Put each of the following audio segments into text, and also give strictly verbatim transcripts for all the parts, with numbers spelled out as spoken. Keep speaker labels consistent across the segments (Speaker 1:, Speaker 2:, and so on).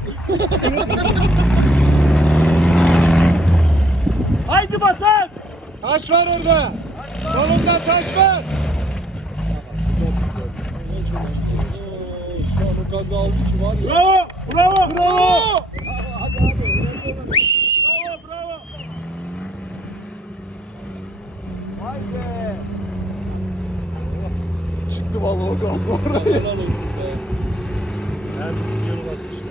Speaker 1: Haydi Batan!
Speaker 2: Taş var orada. Solunda taş var. Şu an o gazı aldı ki var ya.
Speaker 1: Bravo! Bravo! Bravo!
Speaker 2: Hadi hadi.
Speaker 1: Bravo! Bravo! Haydi! Çıktı vallahi o gaz oraya.
Speaker 2: Helal olsun be.
Speaker 1: Her bisiklet orası işte.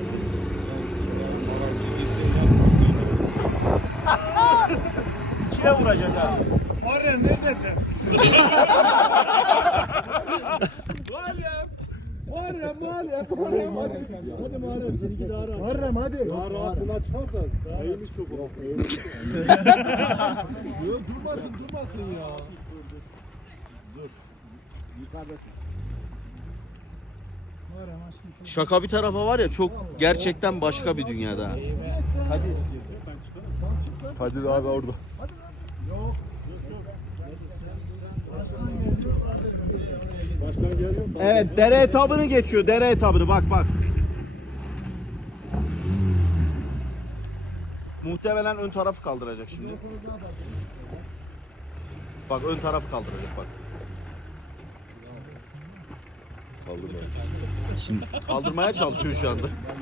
Speaker 1: İkiye vuracak ha.
Speaker 2: Muharrem neredesin? Muharrem, Muharrem, Muharrem, hadi.
Speaker 1: Hadi Muharrem seninki daha rahat.
Speaker 2: Muharrem hadi.
Speaker 1: Daha rahatına çıkar da. Daha iyi çok.
Speaker 2: Yok durmasın, durmasın ya.
Speaker 1: Dur. Yukarıda.
Speaker 3: Şaka bir tarafa var ya, çok gerçekten başka bir dünyada.
Speaker 1: Hadi. Kadir abi orada. Başkan geliyor mu?
Speaker 3: Evet, dere etabını geçiyor, dere etabını bak bak. Muhtemelen ön tarafı kaldıracak şimdi. Bak ön tarafı kaldıracak bak.
Speaker 4: Şimdi
Speaker 3: Kaldırmaya çalışıyor şu anda.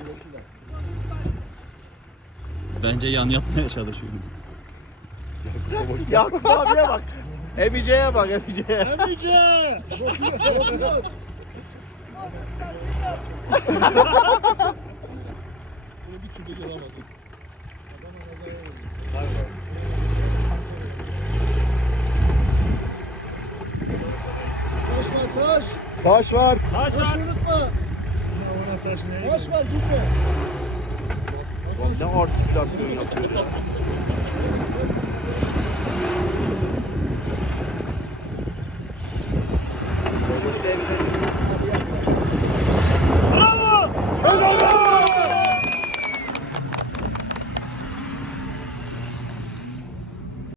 Speaker 4: bence yan yapmaya çalışıyorum.
Speaker 3: Yakup abiye bak. Emice'ye bak, Emice'ye.
Speaker 1: Emice!
Speaker 2: Bunu bir türlü alamadık. Taş var taş.
Speaker 1: Taş var.
Speaker 2: Taş unutma.
Speaker 1: Ona taş neye
Speaker 2: Taş var gitme.
Speaker 3: Ne artikülasyon yapıyor ya.